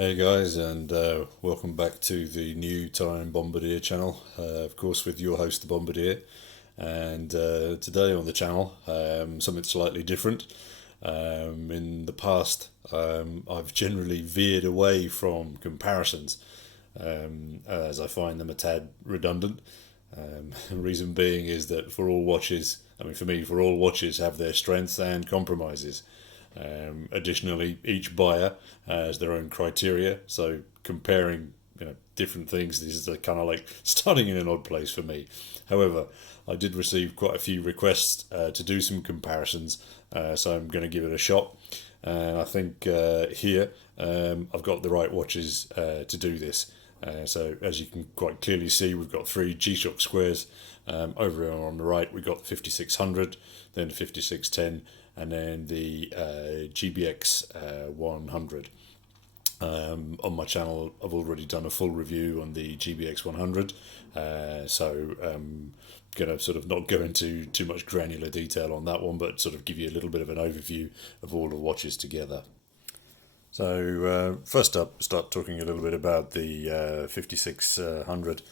Hey guys, and welcome back to the new Time Bombardier channel. Of course, with your host, the Bombardier. And today on the channel, something slightly different. In the past, I've generally veered away from comparisons, as I find them a tad redundant. The reason being is that for all watches, for me, for all watches have their strengths and compromises. Additionally, each buyer has their own criteria, so comparing different things, this is kind of like starting in an odd place for me. However, I did receive quite a few requests to do some comparisons, so I'm going to give it a shot. And I think here I've got the right watches to do this. So as you can quite clearly see, we've got three G-Shock Squares. Over on the right, we've got the 5600, then the 5610, and then the GBX 100. On my channel, I've already done a full review on the GBX 100, so I'm going to sort of not go into too much granular detail on that one, but sort of give you a little bit of an overview of all the watches together. So first up, start talking a little bit about the 5600,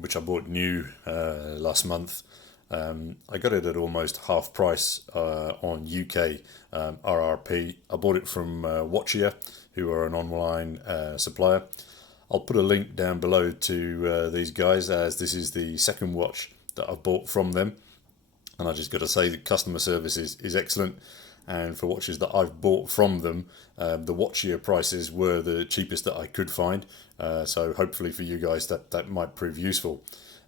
which I bought new last month. I got it at almost half price on UK RRP. I bought it from Watchia, who are an online supplier. I'll put a link down below to these guys, as this is the second watch that I've bought from them. And I just got to say that customer service is excellent. And for watches that I've bought from them, the Watchia prices were the cheapest that I could find. So hopefully for you guys that might prove useful.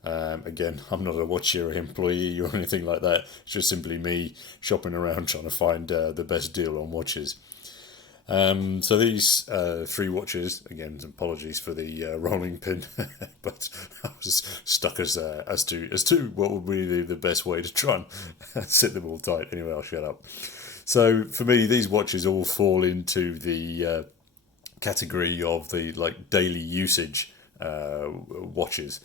Again, I'm not a Watchia employee or anything like that. It's just simply me shopping around trying to find the best deal on watches. So these three watches, again, apologies for the rolling pin, but I was stuck as to what would be the best way to try and sit them all tight. Anyway, I'll shut up. So for me, these watches all fall into the category of the daily usage watches.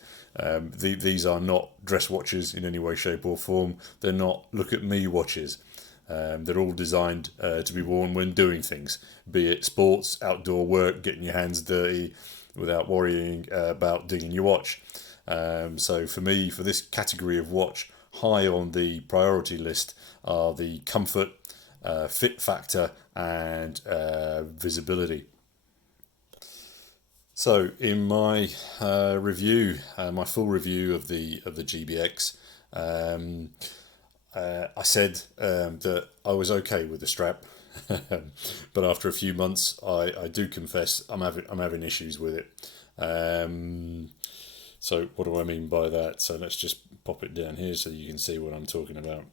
These are not dress watches in any way, shape or form. They're not look at me watches. They're all designed to be worn when doing things, be it sports, outdoor work, getting your hands dirty without worrying about digging your watch. So for me, for this category of watch, high on the priority list are the comfort, fit factor, and visibility. So in my review, my full review of the GBX, I said that I was okay with the strap, but after a few months, I do confess I'm having issues with it. So what do I mean by that? So let's just pop it down here so you can see what I'm talking about.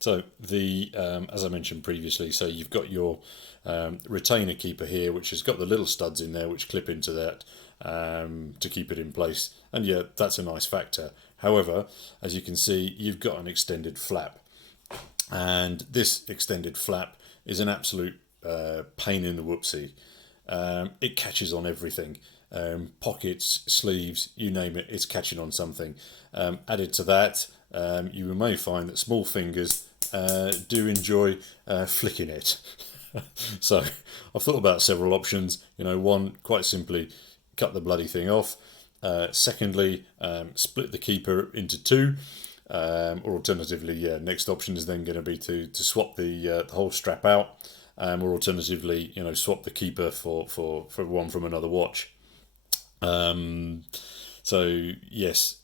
So the as I mentioned previously, so you've got your retainer keeper here, which has got the little studs in there which clip into that to keep it in place, and yeah, that's a nice factor. However, as you can see, you've got an extended flap, and this extended flap is an absolute pain in the whoopsie. It catches on everything. Pockets, sleeves, you name it, it's catching on something. Added to that, you may find that small fingers do enjoy flicking it. So I've thought about several options. One, quite simply, cut the bloody thing off. Secondly, split the keeper into two. Or alternatively, next option is then going to be to swap the whole strap out. Or alternatively, swap the keeper for one from another watch. So yes,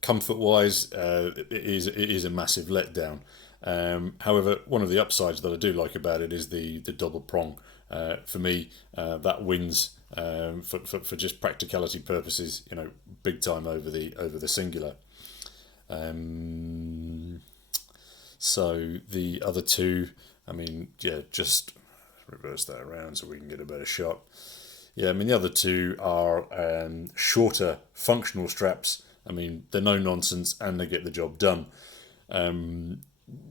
comfort-wise, it is a massive letdown. However, one of the upsides that I do like about it is the double prong. For me, that wins for just practicality purposes. Big time over the singular. So the other two, just reverse that around so we can get a better shot. Yeah, the other two are shorter functional straps. They're no nonsense and they get the job done.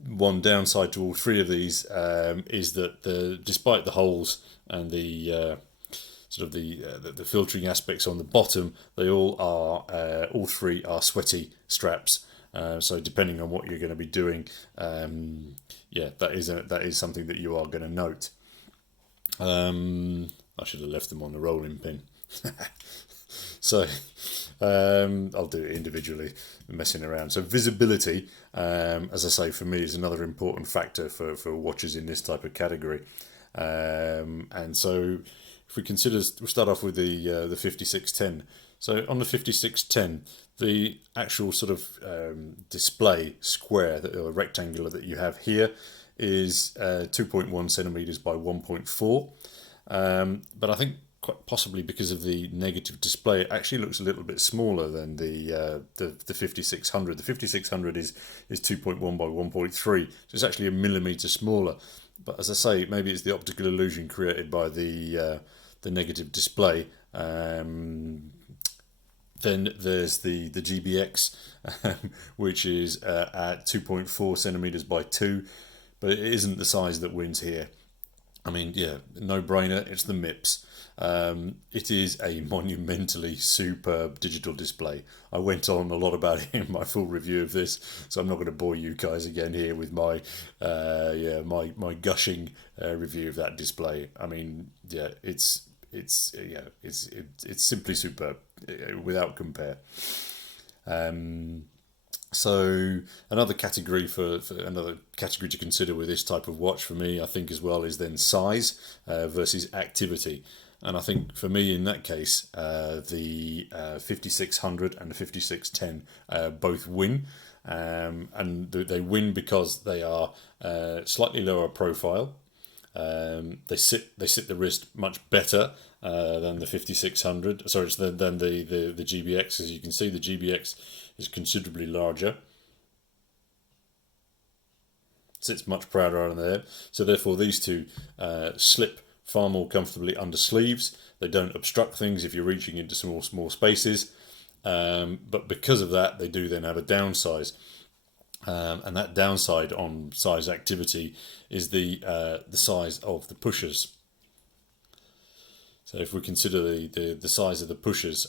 One downside to all three of these is that despite the holes and the the filtering aspects on the bottom, they all three are sweaty straps. So depending on what you're going to be doing, that is something that you are going to note. I should have left them on the rolling pin. So I'll do it individually, messing around. So visibility, as I say, for me is another important factor for watches in this type of category. And so if we consider, we'll start off with the 5610. So on the 5610, the actual sort of display square, or rectangular that you have here, is 2.1 centimeters by 1.4. But I think quite possibly because of the negative display, it actually looks a little bit smaller than the 5600. The 5600 is 2.1 by 1.3, so it's actually a millimeter smaller. But as I say, maybe it's the optical illusion created by the negative display. Then there's the GBX, which is at 2.4 centimeters by 2, but it isn't the size that wins here. I mean, yeah, no brainer, it's the MIPS. It is a monumentally superb digital display. I went on a lot about it in my full review of this, so I'm not going to bore you guys again here with my my gushing review of that display. I mean, yeah, it's simply superb without compare. So another category for another category to consider with this type of watch for me, I think as well, is then size versus activity. And I think for me in that case, the 5600 and the 5610 both win. And they win because they are slightly lower profile. They sit the wrist much better than the 5600. Sorry, than the GBX. As you can see, the GBX is considerably larger. Sits much prouder on there. So therefore, these two slip far more comfortably under sleeves. They don't obstruct things if you're reaching into small spaces. But because of that, they do then have a downsize. And that downside on size activity is the size of the pushers. So if we consider the size of the pushers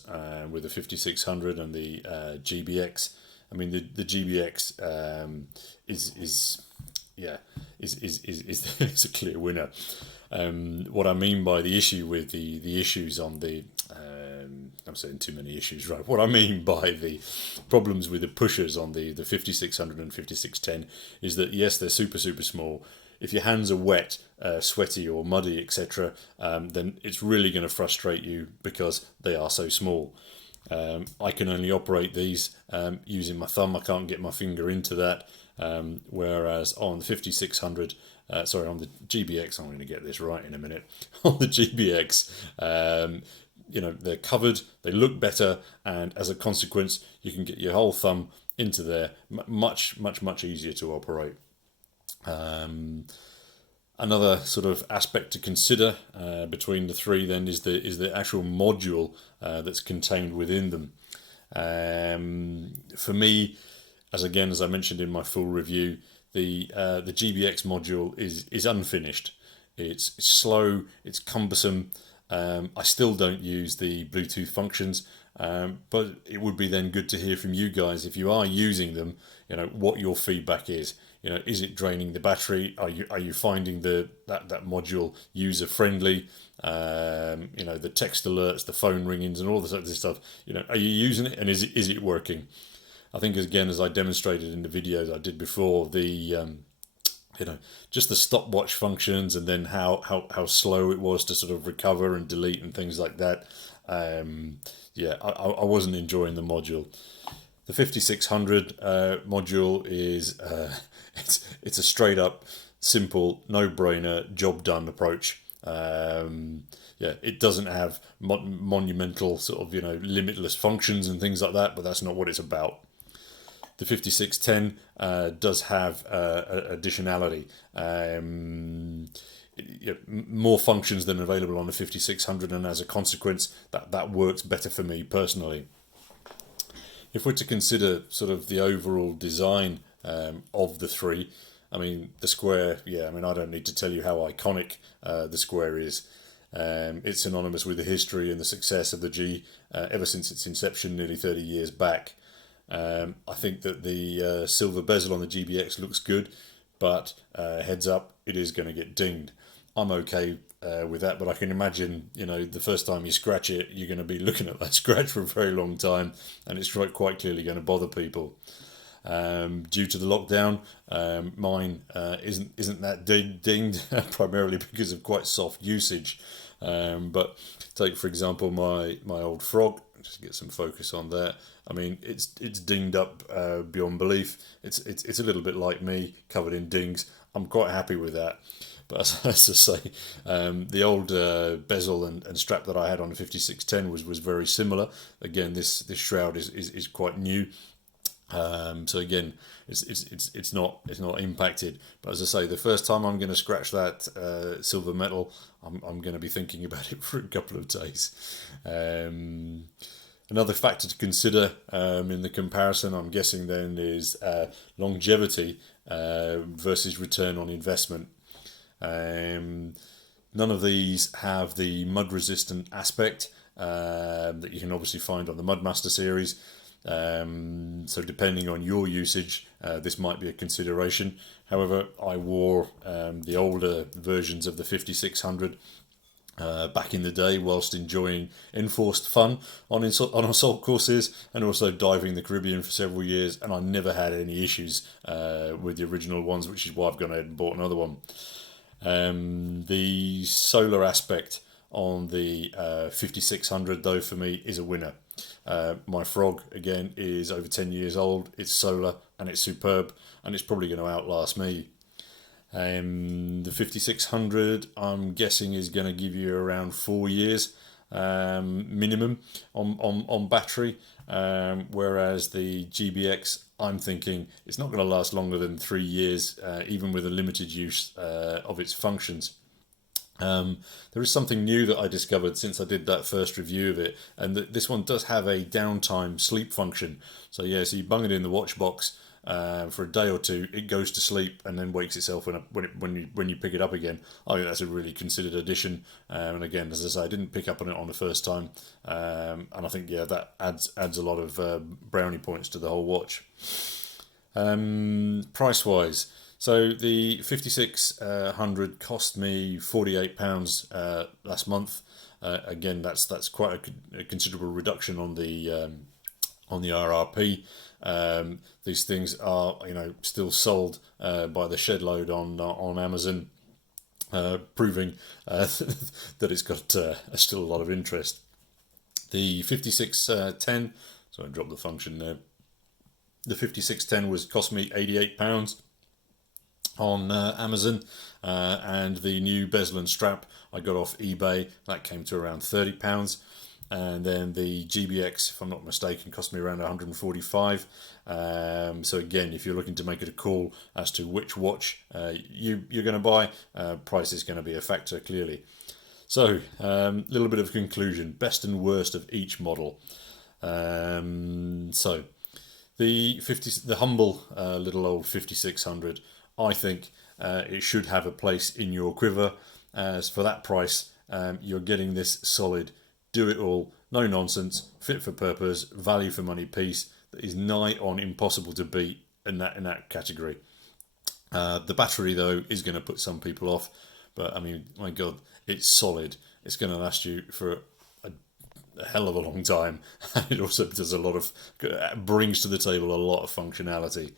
with the 5600 and the GBX, I mean the GBX is a clear winner. What I mean by the issue with the issues on the I'm saying too many issues, right? What I mean by the problems with the pushers on the 5600 and 5610 is that yes, they're super small. If your hands are wet, sweaty or muddy, etc., then it's really going to frustrate you because they are so small. I can only operate these using my thumb. I can't get my finger into that. Whereas on the 5600, on the GBX, I'm going to get this right in a minute. On the GBX, they're covered, they look better, and as a consequence, you can get your whole thumb into there much easier to operate. Another sort of aspect to consider between the three then is the actual module that's contained within them. For me, as I mentioned in my full review, the GBX module is unfinished. It's slow, it's cumbersome. I still don't use the Bluetooth functions, but it would be then good to hear from you guys if you are using them. What your feedback is. Is it draining the battery? Are you finding that module user friendly? The text alerts, the phone ringings, and all this other stuff. Are you using it, and is it working? I think again, as I demonstrated in the videos I did before, the just the stopwatch functions, and then how slow it was to sort of recover and delete and things like that. I wasn't enjoying the module. The 5600 module is it's a straight up, simple, no-brainer, job done approach. It doesn't have monumental sort of limitless functions and things like that, but that's not what it's about. The 5610 does have additionality, more functions than available on the 5600, and as a consequence, that works better for me personally. If we're to consider sort of the overall design of the three, I mean the Square, I don't need to tell you how iconic the Square is. It's synonymous with the history and the success of the G ever since its inception nearly 30 years back. I think that the silver bezel on the GBX looks good, but heads up, it is going to get dinged. I'm okay with that, but I can imagine, the first time you scratch it, you're going to be looking at that scratch for a very long time, and it's quite clearly going to bother people. Due to the lockdown, mine isn't that dinged, primarily because of quite soft usage. But take, for example, my old frog. Just get some focus on there. I mean, it's dinged up beyond belief. It's a little bit like me, covered in dings. I'm quite happy with that. But as I say, the old bezel and strap that I had on the 5610 was very similar. Again, this shroud is quite new. So again, it's not impacted. But as I say, the first time I'm going to scratch that silver metal, I'm going to be thinking about it for a couple of days. Another factor to consider in the comparison, I'm guessing then, is longevity versus return on investment. None of these have the mud resistant aspect that you can obviously find on the Mudmaster series. So depending on your usage, this might be a consideration. However, I wore the older versions of the 5600 back in the day whilst enjoying enforced fun on assault courses and also diving the Caribbean for several years, and I never had any issues with the original ones, which is why I've gone ahead and bought another one. The solar aspect on the 5600 though, for me, is a winner. My frog, again, is over 10 years old. It's solar and it's superb, and it's probably going to outlast me. The 5600, I'm guessing, is going to give you around 4 years minimum on battery, whereas the GBX, I'm thinking it's not going to last longer than 3 years, even with a limited use of its functions. There is something new that I discovered since I did that first review of it, and this one does have a downtime sleep function. So yeah, so you bung it in the watch box for a day or two, it goes to sleep and then wakes itself when you pick it up again. I think that's a really considered addition, and again, as I say, I didn't pick up on it on the first time, and I think that adds a lot of brownie points to the whole watch. Price wise, so the 5600 cost me £48 last month. Again, that's quite a considerable reduction on the RRP. These things are still sold by the shed load on Amazon, proving that it's got still a lot of interest. The 5610, so I dropped the function there. The 5610 cost me £88 on Amazon, and the new bezel and strap I got off eBay. That came to around £30. And then the GBX, if I'm not mistaken, cost me around 145. So again, if you're looking to make it a call as to which watch you're going to buy, price is going to be a factor, clearly. So a little bit of conclusion: best and worst of each model. So the humble little old 5600, I think it should have a place in your quiver. As for that price, you're getting this solid, do it all, no nonsense, fit for purpose, value for money piece that is nigh on impossible to beat in that category. The battery though is going to put some people off, but I mean, my God, it's solid. It's going to last you for a hell of a long time. It also does brings to the table a lot of functionality.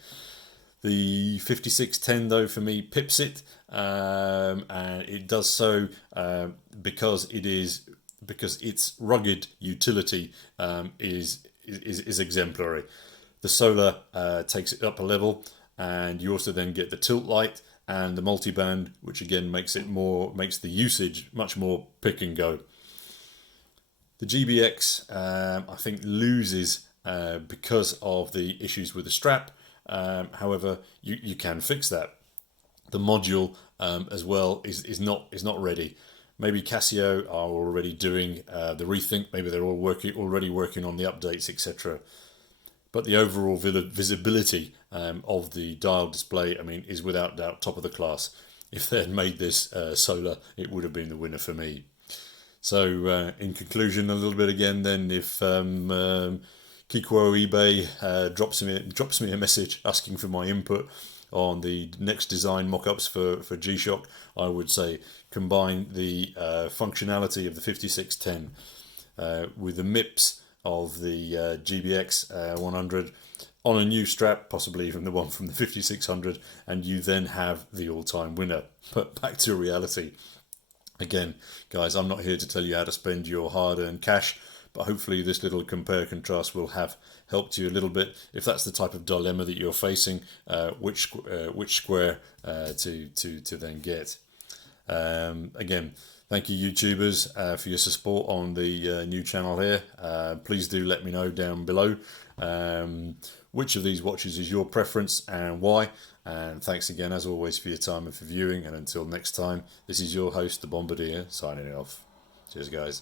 The 5610 though, for me, pips it, and it does so because its rugged utility is exemplary. The solar takes it up a level, and you also then get the tilt light and the multiband, which again makes the usage much more pick and go. The GBX, I think, loses because of the issues with the strap. However, you can fix that. The module as well is not ready. Maybe Casio are already doing the rethink. Maybe they're already working on the updates, etc. But the overall visibility of the dial display, I mean, is without doubt top of the class. If they had made this solar, it would have been the winner for me. So, in conclusion, a little bit again, then, if Kiko eBay drops me a message asking for my input, on the next design mock-ups for G-Shock, I would say combine the functionality of the 5610 with the MIPS of the GBX 100 on a new strap, possibly even the one from the 5600, and you then have the all-time winner. But back to reality. Again, guys, I'm not here to tell you how to spend your hard-earned cash, but hopefully this little compare-contrast will have helped you a little bit. If that's the type of dilemma that you're facing, which square to then get. Again, thank you, YouTubers, for your support on the new channel here. Please do let me know down below which of these watches is your preference and why. And thanks again, as always, for your time and for viewing. And until next time, this is your host, the Bombardier, signing off. Cheers, guys.